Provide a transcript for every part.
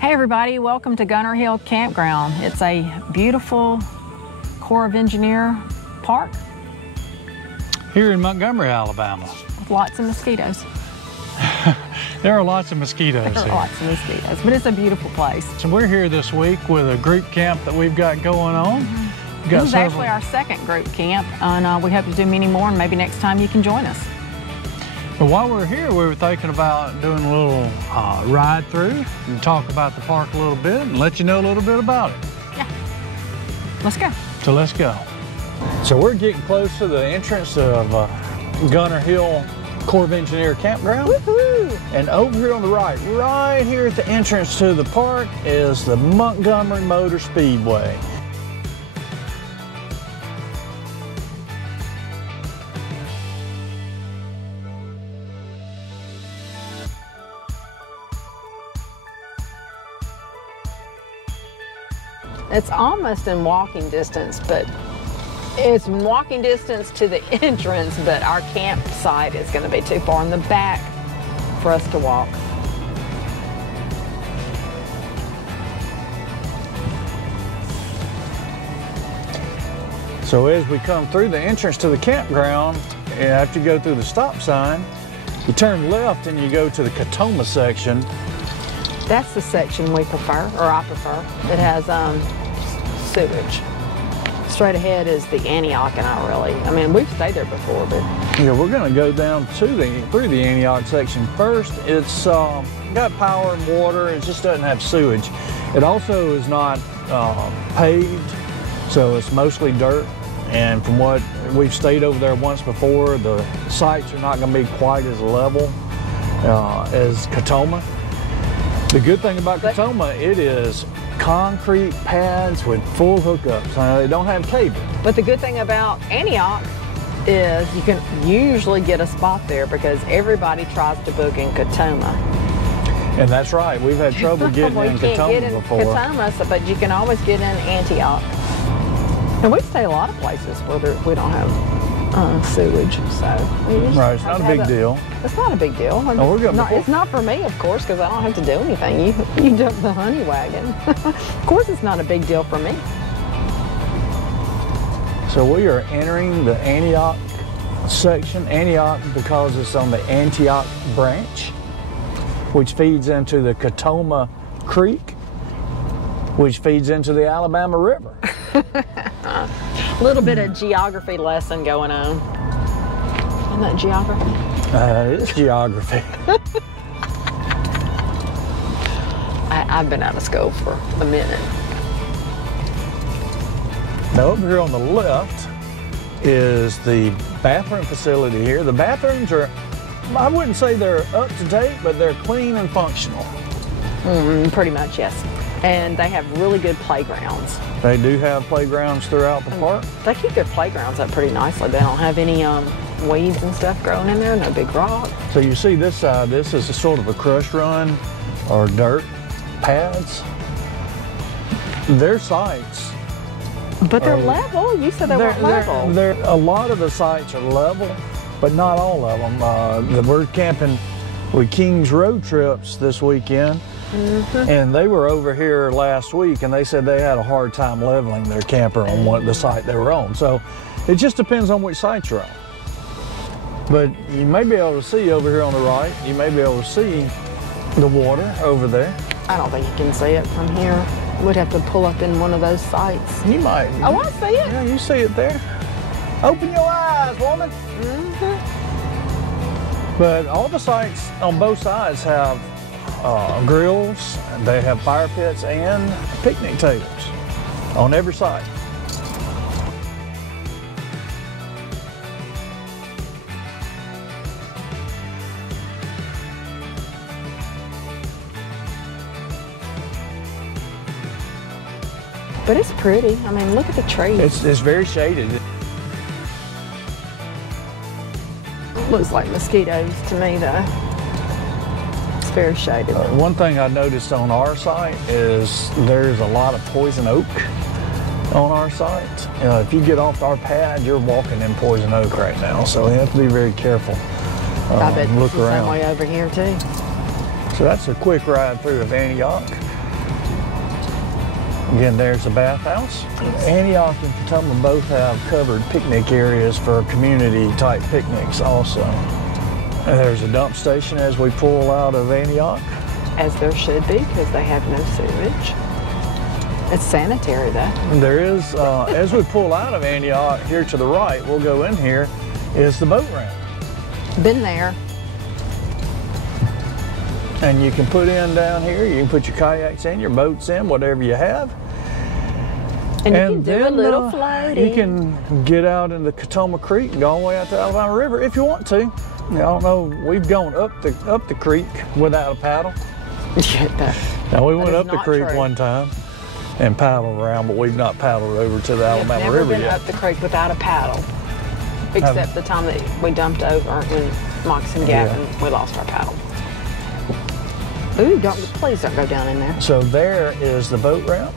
Hey everybody, welcome to Gunter Hill Campground. It's a beautiful Corps of Engineer park. Here in Montgomery, Alabama. With lots of mosquitoes. There are lots of mosquitoes There are here. lots of mosquitoes, but it's a beautiful place. So we're here this week with a group camp that we've got going on. We've got This is actually our second group camp, and we hope to do many more, and maybe next time you can join us. But while we're here, we were thinking about doing a little ride through and talk about the park a little bit and let you know a little bit about it. Yeah, let's go. So let's go. So we're getting close to the entrance of Gunter Hill Corps of Engineer Campground. Woohoo! And over here on the right here at the entrance to the park is the Montgomery Motor Speedway. It's almost in walking distance, but it's walking distance to the entrance, but our campsite is going to be too far in the back for us to walk. So as we come through the entrance to the campground, after you go through the stop sign, you turn left and you go to the Katoma section. That's the section we prefer, or I prefer. It has sewage. Straight ahead is the Antioch, and I mean, we've stayed there before, but Yeah, we're going to go down through the Antioch section first. It's got power and water. It just doesn't have sewage. It also is not paved, so it's mostly dirt. And from what we've stayed over there once before, the sites are not going to be quite as level as Katoma. The good thing about Katoma, it is concrete pads with full hookups. They don't have cable. But the good thing about Antioch is you can usually get a spot there because everybody tries to book in Katoma. And that's right. We've had trouble getting in Katoma before. Katoma, but you can always get in Antioch. And we stay a lot of places where we don't have sewage, so right, it's not a big deal. It's not a big deal. No, we're good. It's not for me, of course, because I don't have to do anything. You dump the honey wagon. Of course, it's not a big deal for me. So we are entering the Antioch section. Antioch because it's on the Antioch branch, which feeds into the Katoma Creek, which feeds into the Alabama River. A little bit of geography lesson going on. Isn't that geography? It is geography. I've been out of school for a minute. Now over here on the left is the bathroom facility here. The bathrooms are, I wouldn't say they're up to date, but they're clean and functional. Pretty much, yes. And they have really good playgrounds. They do have playgrounds throughout the park. They keep their playgrounds up pretty nicely. They don't have any weeds and stuff growing in there, no big rock. So you see this side, this is a sort of a crush run or dirt pads. Their sites. But they're level. You said they weren't level. A lot of the sites are level, but not all of them. We're camping with King's Road Trips this weekend. And they were over here last week and they said they had a hard time leveling their camper on the site they were on. So it just depends on which site you're on. But you may be able to see over here on the right, you may be able to see the water over there. I don't think you can see it from here. We'd have to pull up in one of those sites. You might. Oh, I see it. Yeah, you see it there. Open your eyes, woman. But all the sites on both sides have grills, they have fire pits and picnic tables on every side. But it's pretty. I mean, look at the trees. It's very shaded. Looks like mosquitoes to me, though. It's very shaded. One thing I noticed on our site is there's a lot of poison oak on our site. If you get off our pad, you're walking in poison oak right now, so you have to be very careful. I bet look it's the around. same way over here too. So that's a quick ride through of Antioch. Again, there's the bathhouse. Antioch and Catoma both have covered picnic areas for community type picnics also. And there's a dump station as we pull out of Antioch. As there should be, because they have no sewage. It's sanitary though. There is, as we pull out of Antioch, here to the right, we'll go in here, is the boat ramp. Been there. And you can put in down here, you can put your kayaks in, your boats in, whatever you have. And you can do a little floating. You can get out into Catoma Creek and go all the way out to the Alabama River if you want to. I don't know, we've gone up the creek without a paddle. Now we went up the creek one time and paddled around, but we've not paddled over to the Alabama River yet. Never been up the creek without a paddle, except the time that we dumped over when Mox and Gavin, we lost our paddle. Ooh, please don't go down in there. So there is the boat ramp.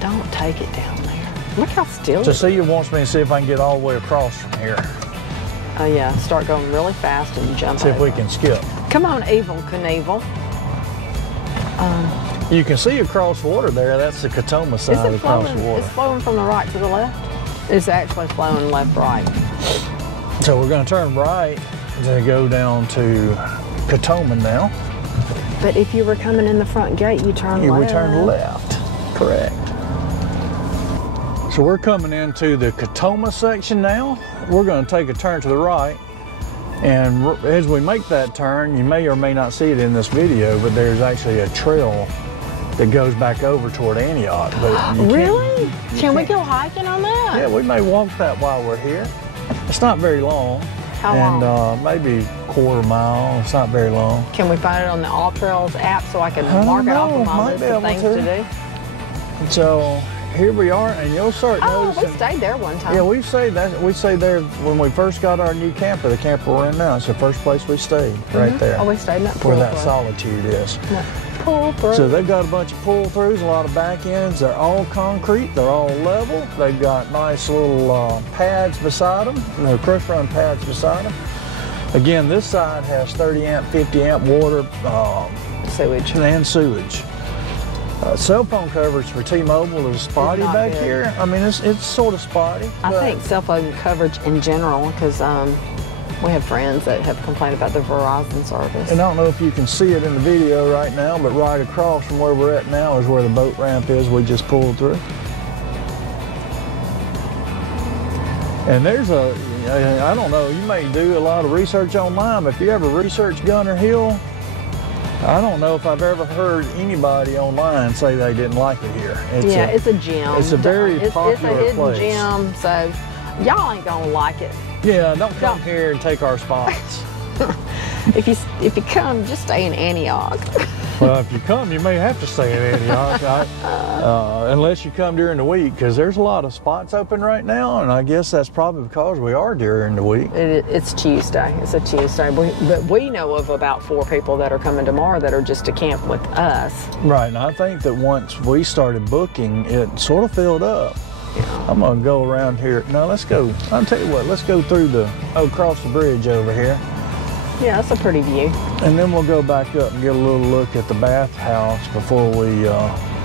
Don't take it down there. Look how still So see, you wants me to see if I can get all the way across from here. Oh yeah, start going really fast and jump See if over. we can skip. Come on, Evil Knievel. You can see across water there, that's the Catoma side across the water. It's flowing from the right to the left? It's actually flowing left-right. So we're going to turn right to go down to Catoma now. But if you were coming in the front gate, you turn left. We turn left, correct. So we're coming into the Catoma section now. We're going to take a turn to the right. And as we make that turn, you may or may not see it in this video, but there's actually a trail that goes back over toward Antioch. But really? Can we go hiking on that? Yeah, we may walk that while we're here. It's not very long. How long? And maybe quarter mile. It's not very long. Can we find it on the All Trails app so I can mark it off of my list of things to do? So here we are, and you'll start noticing. Oh, we stayed there one time. Yeah, we stayed there when we first got our new camper, the camper we're in now. It's the first place we stayed, right there. Oh, we stayed in that pool. Where that solitude is. Pull through. So they've got a bunch of pull-throughs, a lot of back ends. They're all concrete. They're all level. They've got nice little pads beside them. No crush run pads beside them. Again, this side has 30 amp, 50 amp water, sewage. And sewage. Cell phone coverage for T-Mobile is spotty back here. I mean, it's sort of spotty. I think cell phone coverage in general, because we have friends that have complained about the Verizon service. And I don't know if you can see it in the video right now, but right across from where we're at now is where the boat ramp is we just pulled through. And there's I don't know, you may do a lot of research online, but if you ever research Gunter Hill, I don't know if I've ever heard anybody online say they didn't like it here. It's a gym. It's a very popular It's a hidden place. gym, so y'all ain't gonna like it. Yeah, don't come here and take our spots. If you come, just stay in Antioch. Well, if you come, you may have to stay in Antioch, unless you come during the week, because there's a lot of spots open right now, and I guess that's probably because we are during the week. It's Tuesday. It's a Tuesday. But we know of about 4 people that are coming tomorrow that are just to camp with us. Right, and I think that once we started booking, it sort of filled up. Yeah. I'm going to go around here. No, let's go. I'll tell you what, let's go through across the bridge over here. Yeah, that's a pretty view. And then we'll go back up and get a little look at the bathhouse before we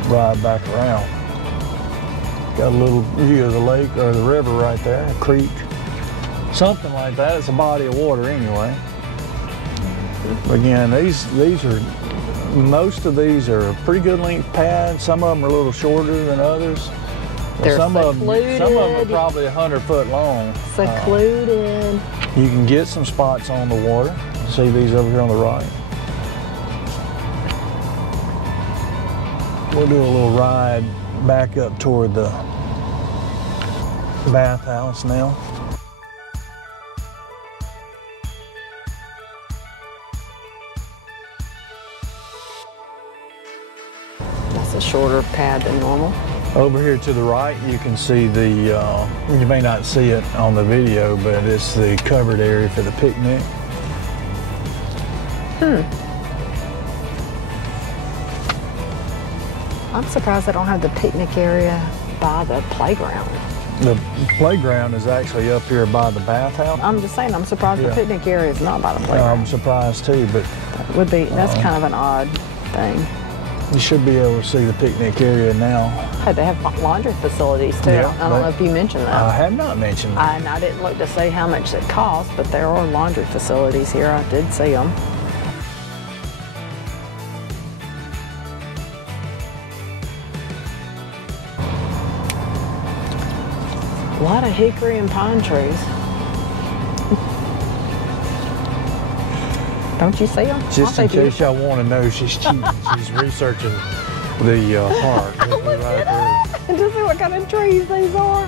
ride back around. Got a little view of the lake or the river right there, a creek. Something like that. It's a body of water anyway. Again, most of these are pretty good length pads. Some of them are a little shorter than others. Some of them are probably 100 foot long. Secluded. You can get some spots on the water. See these over here on the right. We'll do a little ride back up toward the bathhouse now. That's a shorter pad than normal. Over here to the right, you can see you may not see it on the video, but it's the covered area for the picnic. I'm surprised they don't have the picnic area by the playground. The playground is actually up here by the bathhouse. I'm just saying, I'm surprised the picnic area is not by the playground. I'm surprised too, but That's kind of an odd thing. You should be able to see the picnic area now. Hey, they have laundry facilities too. Yeah, I don't know if you mentioned that. I have not mentioned that. And I didn't look to see how much it cost, but there are laundry facilities here. I did see them. A lot of hickory and pine trees. Don't you see them? Just in case y'all want to know, she's cheating. She's researching the park. Look at us. Just see what kind of trees these are.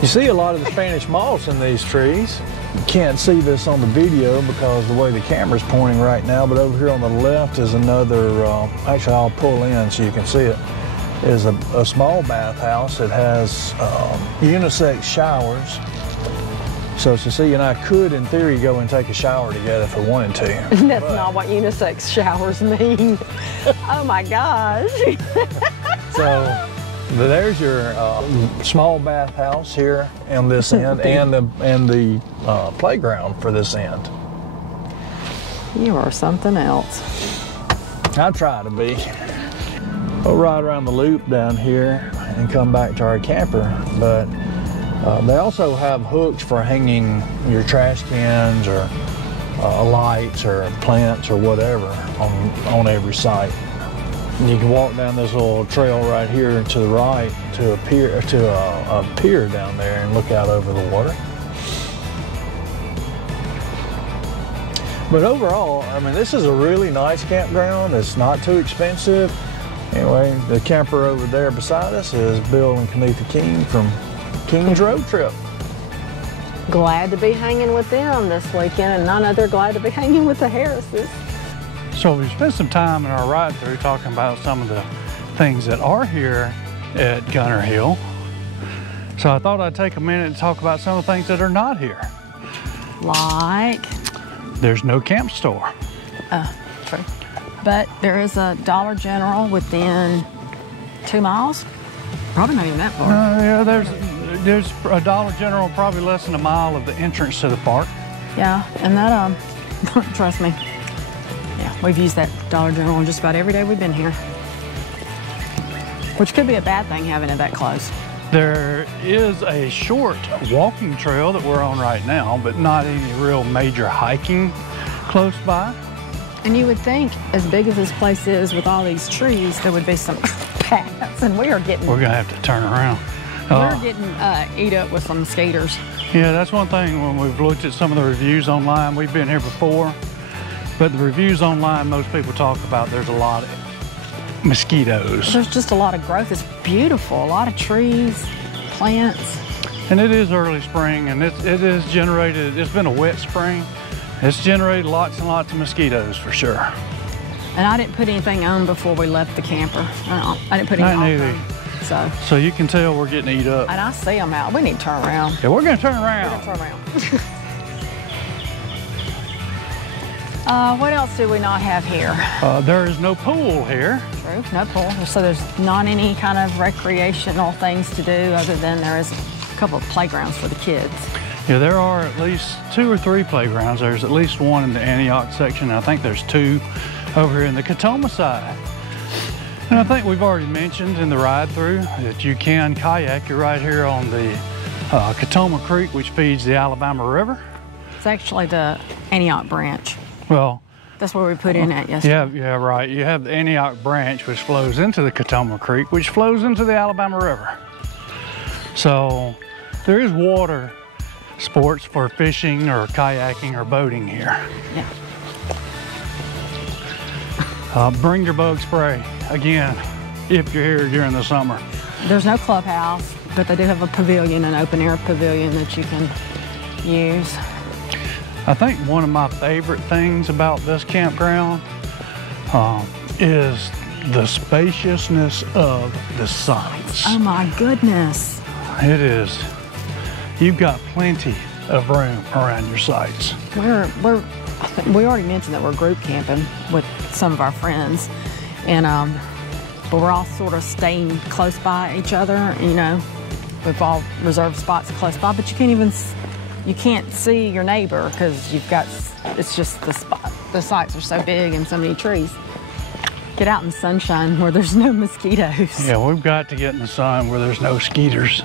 You see a lot of the Spanish moss in these trees. You can't see this on the video because the way the camera's pointing right now, but over here on the left is another, actually I'll pull in so you can see it, is a small bathhouse. It has unisex showers. So Cecilia and I could, in theory, go and take a shower together if we wanted to. That's not what unisex showers mean. Oh my gosh. So there's your small bathhouse here on this end, and the playground for this end. You are something else. I try to be. We'll ride around the loop down here and come back to our camper, but they also have hooks for hanging your trash cans or lights or plants or whatever on every site. And you can walk down this little trail right here to the right to a pier down there and look out over the water. But overall, I mean, this is a really nice campground. It's not too expensive. Anyway, the camper over there beside us is Bill and Kenitha King from King's Road Trip. Glad to be hanging with them this weekend, and I know they're glad to be hanging with the Harrises. So we spent some time in our ride through talking about some of the things that are here at Gunter Hill. So I thought I'd take a minute to talk about some of the things that are not here. Like? There's no camp store. True. But there is a Dollar General within 2 miles. Probably not even that far. Yeah, there's a Dollar General probably less than a mile of the entrance to the park. Yeah, and that, trust me, yeah, we've used that Dollar General just about every day we've been here. Which could be a bad thing having it that close. There is a short walking trail that we're on right now, but not any real major hiking close by. And you would think, as big as this place is with all these trees, there would be some paths, and we're gonna have to turn around. We're getting eat up with some skaters. Yeah, that's one thing when we've looked at some of the reviews online. We've been here before, but the reviews online, most people talk about there's a lot of mosquitoes. There's just a lot of growth. It's beautiful. A lot of trees, plants. And it is early spring, and it is generated, it's been a wet spring. It's generated lots and lots of mosquitoes for sure. And I didn't put anything on before we left the camper. I didn't put anything on. So you can tell we're getting eat up. And I see them out. We need to turn around. Yeah, we're gonna turn around. We're gonna turn around. What else do we not have here? There is no pool here. True, no pool. So there's not any kind of recreational things to do other than there is a couple of playgrounds for the kids. Yeah, there are at least 2 or 3 playgrounds. There's at least one in the Antioch section. I think there's 2 over here in the Katoma side. And I think we've already mentioned in the ride through that you can kayak. You're right here on the Katoma Creek, which feeds the Alabama River. It's actually the Antioch branch. Well, that's where we put in at yesterday. Yeah, right. You have the Antioch branch, which flows into the Katoma Creek, which flows into the Alabama River. So there is water sports for fishing or kayaking or boating here. Yeah. Bring your bug spray, again, if you're here during the summer. There's no clubhouse, but they do have a pavilion, an open air pavilion that you can use. I think one of my favorite things about this campground is the spaciousness of the sites. Oh my goodness. It is. You've got plenty of room around your sites. We already mentioned that we're group camping with some of our friends, and but we're all sort of staying close by each other. You know, we've all reserved spots close by, but you can't see your neighbor because it's just the sites are so big and so many trees. Get out in the sunshine where there's no mosquitoes. Yeah, we've got to get in the sun where there's no skeeters.